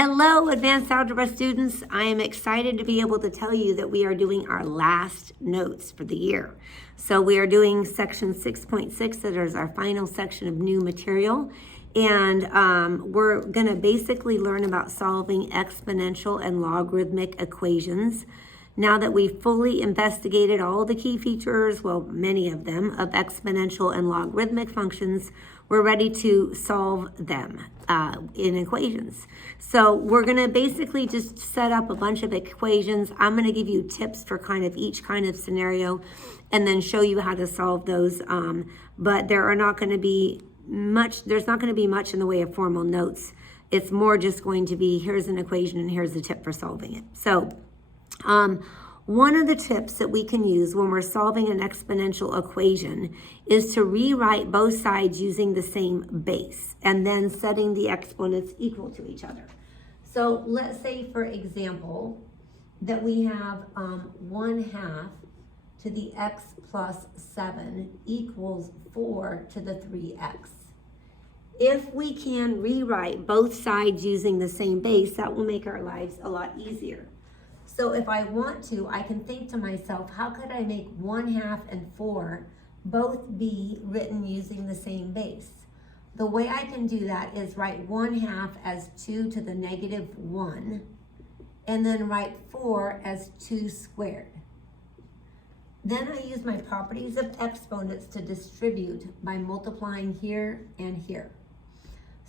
Hello, Advanced Algebra students. I am excited to be able to tell you that we are doing our last notes for the year. So we are doing section 6.6, that is our final section of new material. And we're gonna basically learn about solving exponential and logarithmic equations. Now that we've fully investigated all the key features, well, many of them, of exponential and logarithmic functions, we're ready to solve them in equations. So we're gonna basically just set up a bunch of equations. I'm gonna give you tips for kind of each kind of scenario and then show you how to solve those. But there are not gonna be much, there's not gonna be much in the way of formal notes. It's more just going to be, here's an equation and here's a tip for solving it. So one of the tips that we can use when we're solving an exponential equation is to rewrite both sides using the same base and then setting the exponents equal to each other. So let's say, for example, that we have 1/2 to the x plus 7 equals 4 to the 3x. If we can rewrite both sides using the same base, that will make our lives a lot easier. So if I want to, I can think to myself, how could I make 1/2 and 4 both be written using the same base? The way I can do that is write 1/2 as 2 to the negative 1, and then write 4 as 2 squared. Then I use my properties of exponents to distribute by multiplying here and here.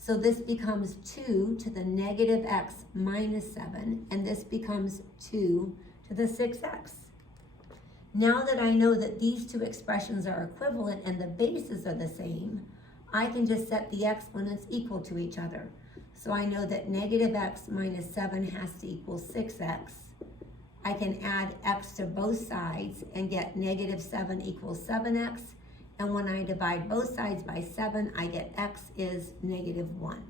So this becomes 2 to the negative x minus 7, and this becomes 2 to the 6x. Now that I know that these two expressions are equivalent and the bases are the same, I can just set the exponents equal to each other. So I know that negative x minus 7 has to equal 6x. I can add x to both sides and get negative 7 equals 7x. And when I divide both sides by 7, I get x is negative 1.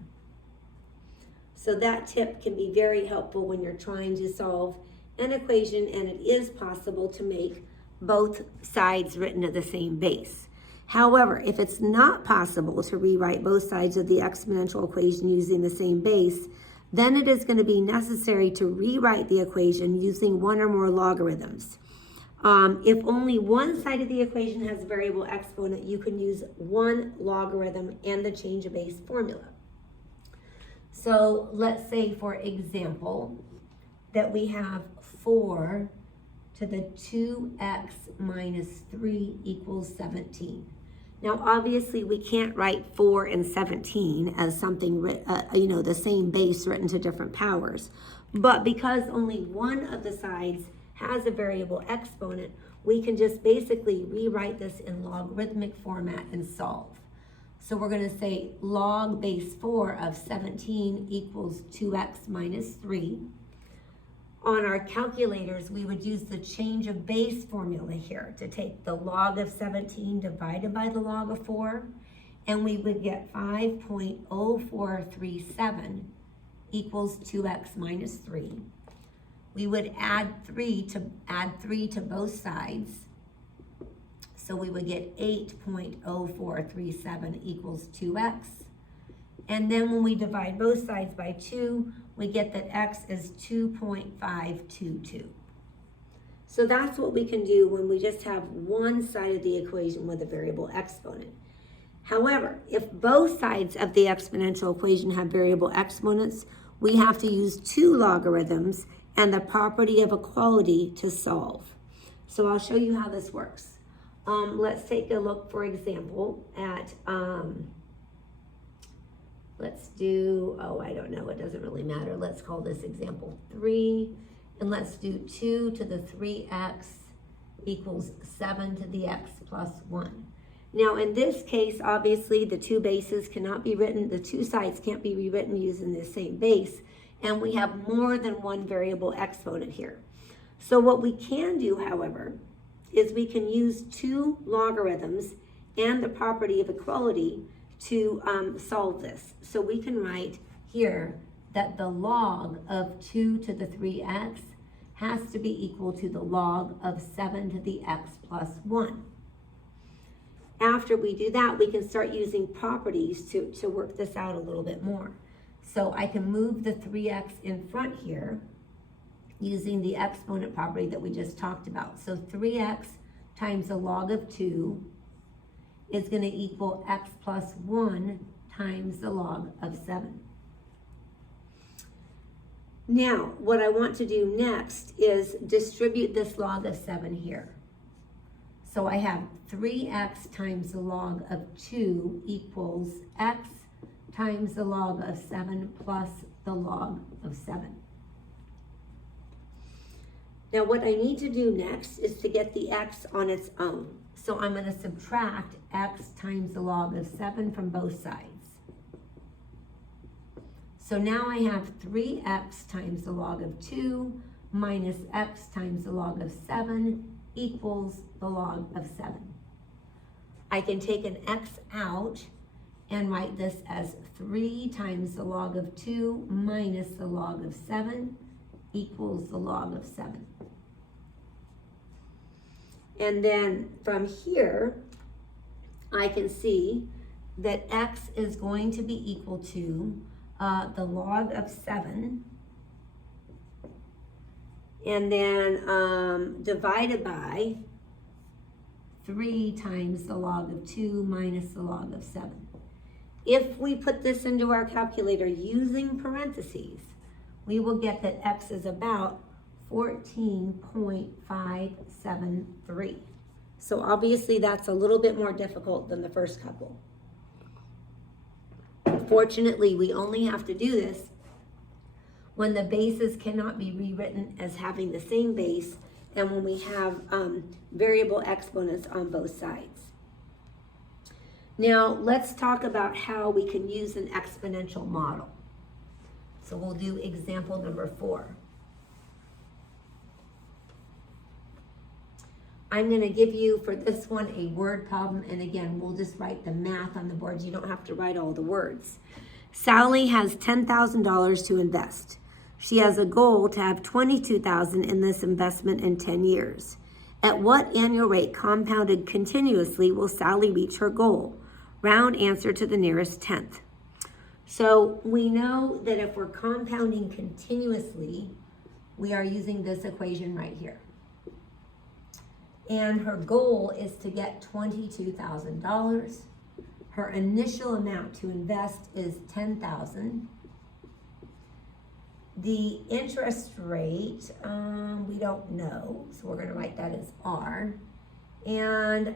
So that tip can be very helpful when you're trying to solve an equation, and it is possible to make both sides written at the same base. However, if it's not possible to rewrite both sides of the exponential equation using the same base, then it is going to be necessary to rewrite the equation using one or more logarithms. If only one side of the equation has a variable exponent, you can use one logarithm and the change of base formula. So let's say, for example, that we have 4 to the 2x minus 3 equals 17. Now, obviously, we can't write 4 and 17 as something, the same base written to different powers. But because only one of the sides has a variable exponent, we can just basically rewrite this in logarithmic format and solve. So we're going to say log base 4 of 17 equals 2x minus 3. On our calculators, we would use the change of base formula here to take the log of 17 divided by the log of 4, and we would get 5.0437 equals 2x minus 3. We would add 3 to both sides. So we would get 8.0437 equals 2x. And then when we divide both sides by 2, we get that x is 2.522. So that's what we can do when we just have one side of the equation with a variable exponent. However, if both sides of the exponential equation have variable exponents, we have to use two logarithms and the property of equality to solve. So I'll show you how this works. Let's take a look, for example, at, let's do, I don't know, it doesn't really matter. Let's call this example 3, and let's do 2 to the 3x equals 7 to the x plus 1. Now, in this case, obviously, the two bases cannot be written, the two sides can't be rewritten using the same base, and we have more than one variable exponent here. So what we can do, however, is we can use two logarithms and the property of equality to solve this. So we can write here that the log of 2 to the 3x has to be equal to the log of 7 to the x plus 1. After we do that, we can start using properties to work this out a little bit more. So I can move the 3x in front here using the exponent property that we just talked about. So 3x times the log of 2 is going to equal x plus 1 times the log of 7. Now, what I want to do next is distribute this log of 7 here. So I have 3x times the log of 2 equals x times the log of 7 plus the log of 7. Now what I need to do next is to get the x on its own. So I'm going to subtract x times the log of 7 from both sides. So now I have 3x times the log of 2 minus x times the log of 7 equals the log of 7. I can take an x out and write this as 3 times the log of 2 minus the log of 7 equals the log of 7. And then from here, I can see that x is going to be equal to the log of 7, and then divided by 3 times the log of 2 minus the log of 7. If we put this into our calculator using parentheses, we will get that x is about 14.573. So obviously that's a little bit more difficult than the first couple. Fortunately, we only have to do this when the bases cannot be rewritten as having the same base and when we have variable exponents on both sides. Now, let's talk about how we can use an exponential model. So we'll do example number 4. I'm going to give you, for this one, a word problem. And again, we'll just write the math on the boards. You don't have to write all the words. Sally has $10,000 to invest. She has a goal to have $22,000 in this investment in 10 years. At what annual rate compounded continuously will Sally reach her goal? Round answer to the nearest tenth. So we know that if we're compounding continuously, we are using this equation right here. And her goal is to get $22,000. Her initial amount to invest is $10,000. The interest rate, we don't know, so we're going to write that as R. And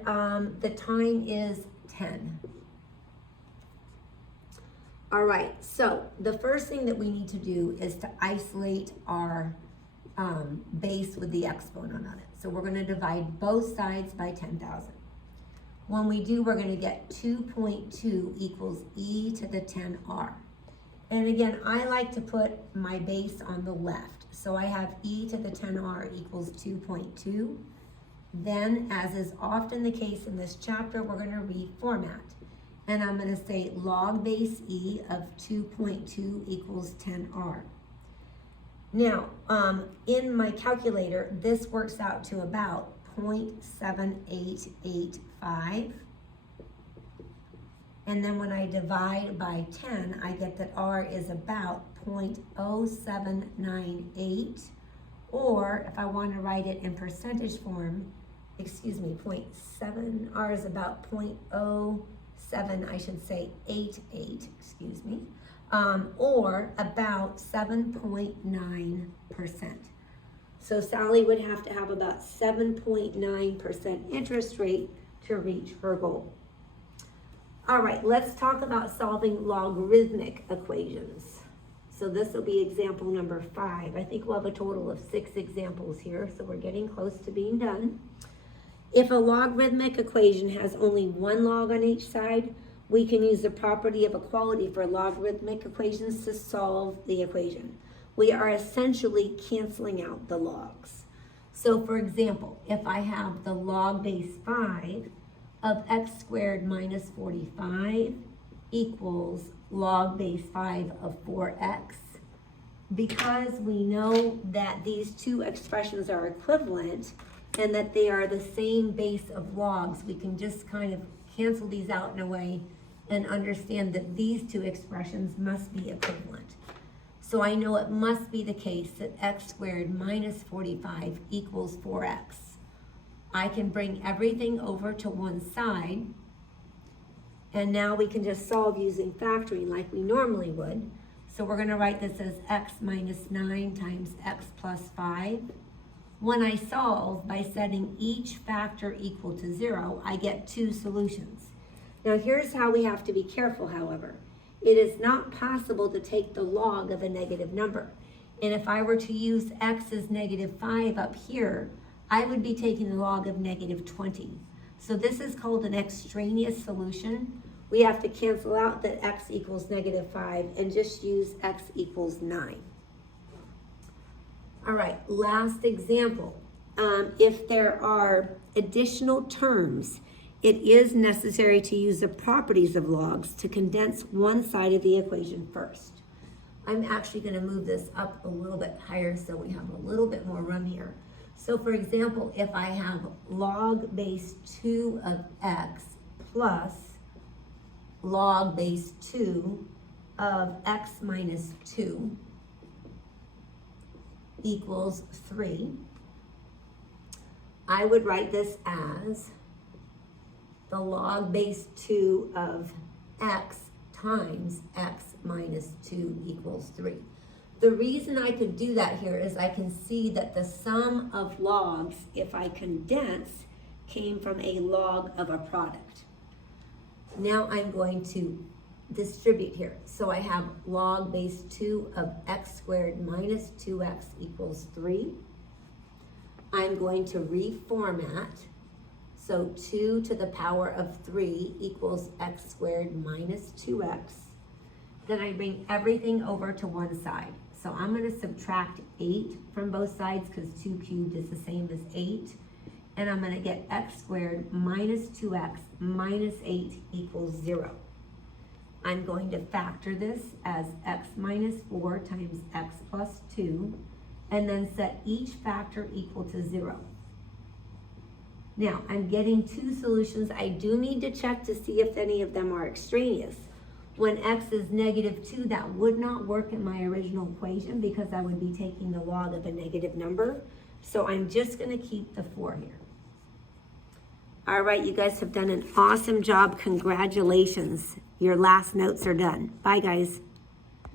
the time is 10. All right, so the first thing that we need to do is to isolate our base with the exponent on it. So we're going to divide both sides by 10,000. When we do, we're going to get 2.2 equals e to the 10r. And again, I like to put my base on the left. So I have e to the 10r equals 2.2. Then, as is often the case in this chapter, we're going to reformat. And I'm going to say log base e of 2.2 equals 10r. Now, in my calculator, this works out to about 0.7885. And then when I divide by 10, I get that R is about 0.0798. Or if I want to write it in percentage form, 0.7, R is about 0.07, I should say 88, or about 7.9%. So Sally would have to have about 7.9% interest rate to reach her goal. All right, let's talk about solving logarithmic equations. So this will be example number 5. I think we'll have a total of 6 examples here, so we're getting close to being done. If a logarithmic equation has only one log on each side, we can use the property of equality for logarithmic equations to solve the equation. We are essentially canceling out the logs. So for example, if I have the log base 5 of x squared minus 45 equals log base 5 of 4x, because we know that these two expressions are equivalent and that they are the same base of logs, we can just kind of cancel these out in a way and understand that these two expressions must be equivalent. So I know it must be the case that x squared minus 45 equals 4x. I can bring everything over to one side, and now we can just solve using factoring like we normally would. So we're gonna write this as x minus 9 times x plus 5. When I solve by setting each factor equal to 0, I get two solutions. Now here's how we have to be careful, however. It is not possible to take the log of a negative number. And if I were to use x as negative 5 up here, I would be taking the log of negative 20. So this is called an extraneous solution. We have to cancel out that x equals negative 5 and just use x equals 9. All right, last example. If there are additional terms, it is necessary to use the properties of logs to condense one side of the equation first. I'm actually going to move this up a little bit higher so we have a little bit more room here. So for example, if I have log base 2 of x plus log base 2 of x minus 2 equals 3, I would write this as the log base 2 of x times x minus 2 equals 3. The reason I could do that here is I can see that the sum of logs, if I condense, came from a log of a product. Now I'm going to distribute here. So I have log base 2 of x squared minus 2x equals 3. I'm going to reformat. So 2 to the power of 3 equals x squared minus 2x. Then I bring everything over to one side. So I'm going to subtract 8 from both sides because 2 cubed is the same as 8. And I'm going to get x squared minus 2x minus 8 equals 0. I'm going to factor this as x minus 4 times x plus 2, and then set each factor equal to 0. Now, I'm getting two solutions. I do need to check to see if any of them are extraneous. When x is negative 2, that would not work in my original equation because I would be taking the log of a negative number. So I'm just going to keep the 4 here. All right, you guys have done an awesome job. Congratulations. Your last notes are done. Bye, guys.